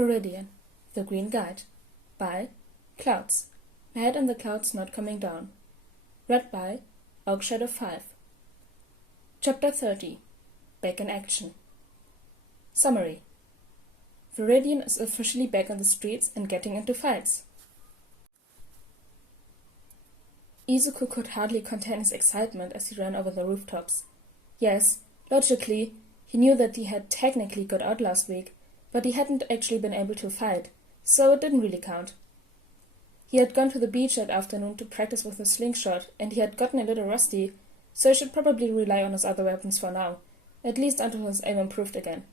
Viridian, The Green Guide, by Clous, My Head in the Clouds Not Coming Down. Read by Oakshadow5. Chapter 30. Back in Action. Summary. Viridian is officially back on the streets and getting into fights. Izuku could hardly contain his excitement as he ran over the rooftops. Yes, logically, he knew that he had technically got out last week, but he hadn't actually been able to fight, so it didn't really count. He had gone to the beach that afternoon to practice with a slingshot, and he had gotten a little rusty, so he should probably rely on his other weapons for now, at least until his aim improved again.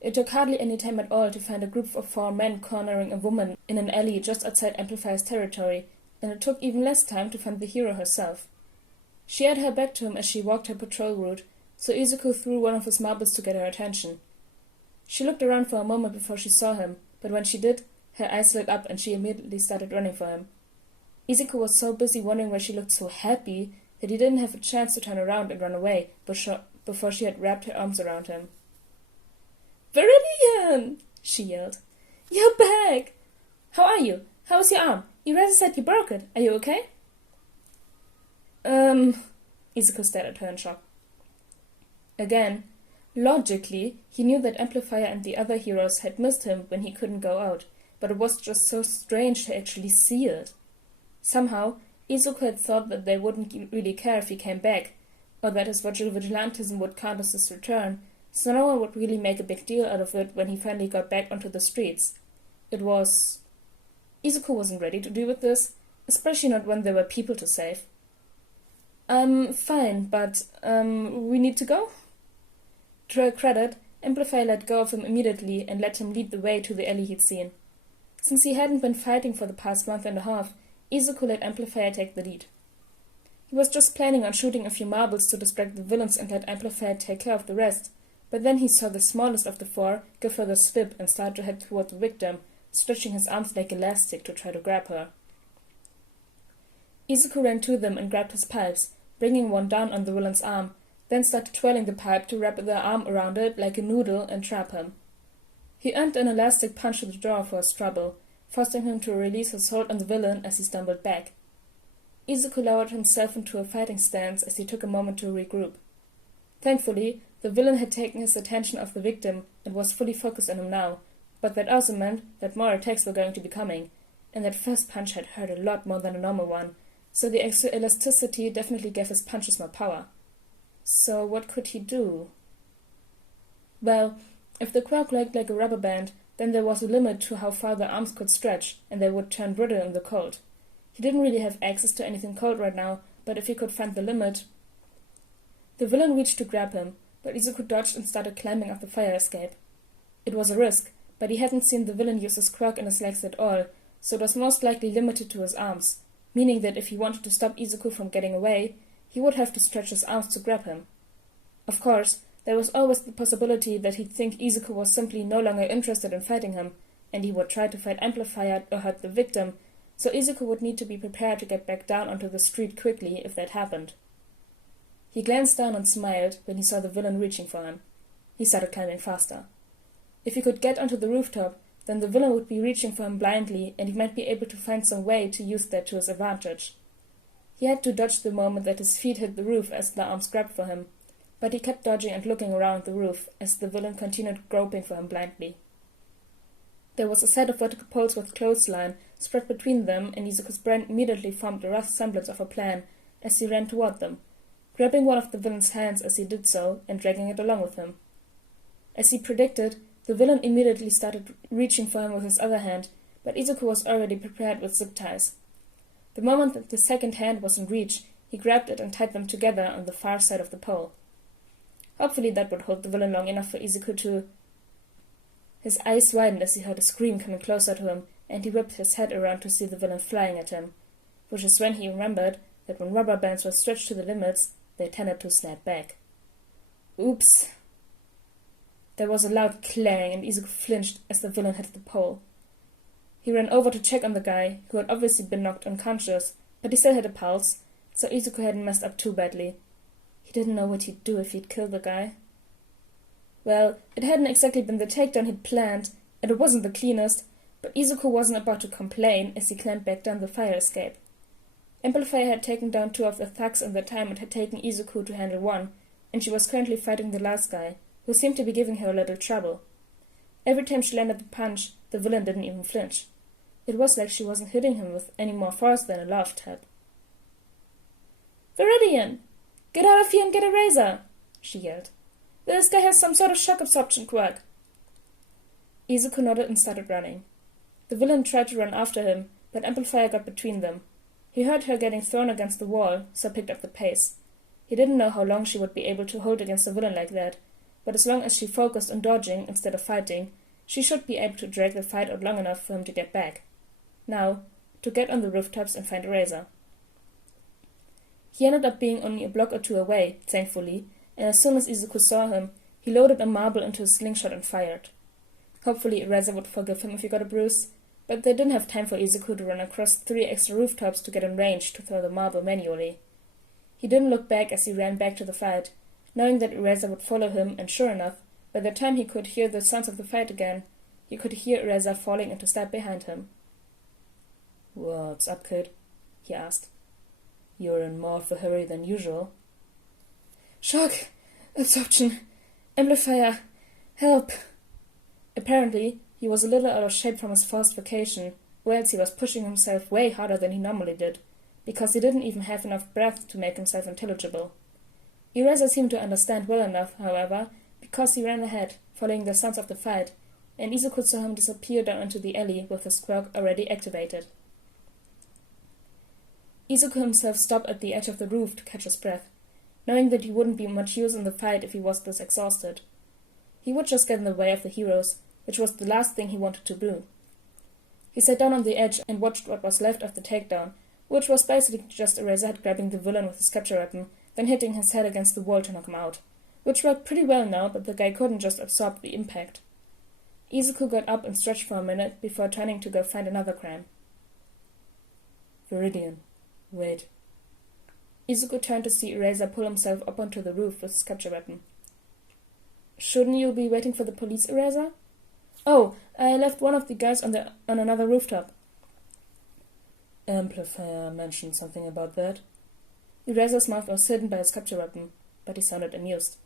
It took hardly any time at all to find a group of 4 men cornering a woman in an alley just outside Amplifier's territory, and it took even less time to find the hero herself. She had her back to him as she walked her patrol route, so Izuku threw one of his marbles to get her attention. She looked around for a moment before she saw him, but when she did, her eyes lit up and she immediately started running for him. Izuku was so busy wondering why she looked so happy that he didn't have a chance to turn around and run away before she had wrapped her arms around him. "Viridian!" she yelled. "You're back! How are you? How is your arm? Eraserhead, you broke it. Are you okay?" Izuku stared at her in shock. Again, logically, he knew that Amplifier and the other heroes had missed him when he couldn't go out, but it was just so strange to actually see it. Somehow, Izuku had thought that they wouldn't really care if he came back, or that his vigilantism would count as his return, so no one would really make a big deal out of it when he finally got back onto the streets. Izuku wasn't ready to deal with this, especially not when there were people to save. "I'm fine, but, we need to go?" To her credit, Amplifier let go of him immediately and let him lead the way to the alley he'd seen. Since he hadn't been fighting for the past month and a half, Izuku let Amplifier take the lead. He was just planning on shooting a few marbles to distract the villains and let Amplifier take care of the rest, but then he saw the smallest of the 4 give her the swip and start to head toward the victim, stretching his arms like elastic to try to grab her. Izuku ran to them and grabbed his pipes, bringing one down on the villain's arm, then started twirling the pipe to wrap the arm around it like a noodle and trap him. He earned an elastic punch to the jaw for his trouble, forcing him to release his hold on the villain as he stumbled back. Izuku lowered himself into a fighting stance as he took a moment to regroup. Thankfully, the villain had taken his attention off the victim and was fully focused on him now, but that also meant that more attacks were going to be coming, and that first punch had hurt a lot more than a normal one, so the extra elasticity definitely gave his punches more power. So what could he do? Well, if the quirk worked like a rubber band, then there was a limit to how far the arms could stretch, and they would turn brittle in the cold. He didn't really have access to anything cold right now, but if he could find the limit... The villain reached to grab him, but Izuku dodged and started climbing up the fire escape. It was a risk, but he hadn't seen the villain use his quirk in his legs at all, so it was most likely limited to his arms, meaning that if he wanted to stop Izuku from getting away, he would have to stretch his arms to grab him. Of course, there was always the possibility that he'd think Izuku was simply no longer interested in fighting him, and he would try to fight Amplifier or hurt the victim, so Izuku would need to be prepared to get back down onto the street quickly if that happened. He glanced down and smiled when he saw the villain reaching for him. He started climbing faster. If he could get onto the rooftop, then the villain would be reaching for him blindly, and he might be able to find some way to use that to his advantage. He had to dodge the moment that his feet hit the roof as the arms grabbed for him, but he kept dodging and looking around the roof as the villain continued groping for him blindly. There was a set of vertical poles with clothesline spread between them, and Izuku's brain immediately formed a rough semblance of a plan as he ran toward them, grabbing one of the villain's hands as he did so and dragging it along with him. As he predicted, the villain immediately started reaching for him with his other hand, but Izuku was already prepared with zip ties. The moment that the second hand was in reach, he grabbed it and tied them together on the far side of the pole. Hopefully that would hold the villain long enough for Izuku to... His eyes widened as he heard a scream coming closer to him, and he whipped his head around to see the villain flying at him, which is when he remembered that when rubber bands were stretched to the limits, they tended to snap back. Oops! There was a loud clang, and Izuku flinched as the villain hit the pole. He ran over to check on the guy, who had obviously been knocked unconscious, but he still had a pulse, so Izuku hadn't messed up too badly. He didn't know what he'd do if he'd killed the guy. Well, it hadn't exactly been the takedown he'd planned, and it wasn't the cleanest, but Izuku wasn't about to complain as he climbed back down the fire escape. Amplifier had taken down 2 of the thugs in the time it had taken Izuku to handle one, and she was currently fighting the last guy, who seemed to be giving her a little trouble. Every time she landed the punch, the villain didn't even flinch. It was like she wasn't hitting him with any more force than a love tap. "Viridian! Get out of here and get a razor!" she yelled. "This guy has some sort of shock absorption quirk." Izuku nodded and started running. The villain tried to run after him, but Amplifier got between them. He heard her getting thrown against the wall, so picked up the pace. He didn't know how long she would be able to hold against a villain like that, but as long as she focused on dodging instead of fighting, she should be able to drag the fight out long enough for him to get back. Now, to get on the rooftops and find a razor. He ended up being only a block or 2 away, thankfully, and as soon as Izuku saw him, he loaded a marble into his slingshot and fired. Hopefully Eraser would forgive him if he got a bruise, but they didn't have time for Izuku to run across 3 extra rooftops to get in range to throw the marble manually. He didn't look back as he ran back to the fight, knowing that Eraser would follow him, and sure enough, by the time he could hear the sounds of the fight again, he could hear Eraser falling into step behind him. "What's up, kid?" he asked. "You're in more of a hurry than usual." "Shock! Absorption! Amplifier! Help!" Apparently, he was a little out of shape from his forced vacation, or else he was pushing himself way harder than he normally did, because he didn't even have enough breath to make himself intelligible. Eraser seemed to understand well enough, however, because he ran ahead, following the sounds of the fight, and Izuku saw him disappear down into the alley with his quirk already activated. Izuku himself stopped at the edge of the roof to catch his breath, knowing that he wouldn't be much use in the fight if he was this exhausted. He would just get in the way of the heroes, which was the last thing he wanted to do. He sat down on the edge and watched what was left of the takedown, which was basically just Eraserhead grabbing the villain with his capture weapon, then hitting his head against the wall to knock him out, which worked pretty well now, but the guy couldn't just absorb the impact. Izuku got up and stretched for a minute before turning to go find another crime. "Viridian, wait." Izuku turned to see Eraser pull himself up onto the roof with his capture weapon. "Shouldn't you be waiting for the police, Eraser?" "Oh, I left one of the guys on another rooftop." Amplifier mentioned something about that. Eraser's mouth was hidden by his capture weapon, but he sounded amused.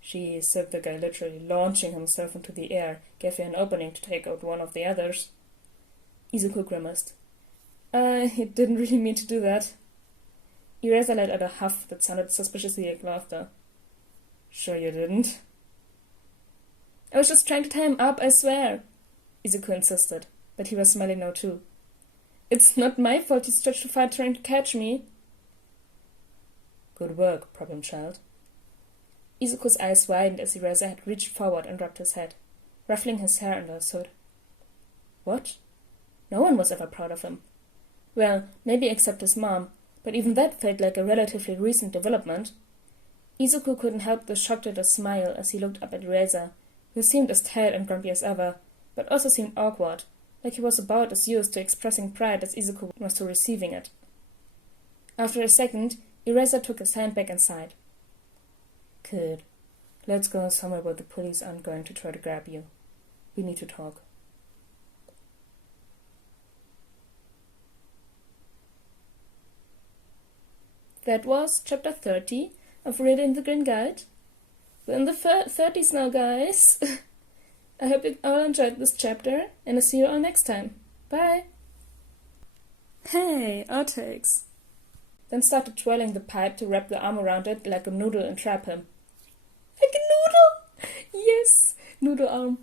"She said the guy literally launching himself into the air gave her an opening to take out one of the others." Izuku grimaced. "I didn't really mean to do that." Eraser let out a huff that sounded suspiciously like laughter. "Sure you didn't?" "I was just trying to tie him up, I swear," Izuku insisted, but he was smiling now too. "It's not my fault he stretched too far trying to catch me." "Good work, problem child." Izuku's eyes widened as Eraser had reached forward and rubbed his head, ruffling his hair under his hood. What? No one was ever proud of him. Well, maybe except his mom, but even that felt like a relatively recent development. Izuku couldn't help the shocked little smile as he looked up at Eraser, who seemed as tired and grumpy as ever, but also seemed awkward, like he was about as used to expressing pride as Izuku was to receiving it. After a second, Eraser took his hand back and sighed. "Kid, let's go somewhere where the police aren't going to try to grab you. We need to talk." That was Chapter 30 of Reading the Green Guide. We're in the 30s now, guys. I hope you all enjoyed this chapter, and I'll see you all next time. Bye! Hey, outtakes! Then started twirling the pipe to wrap the arm around it like a noodle and trap him. Like a noodle? Yes! Noodle arm.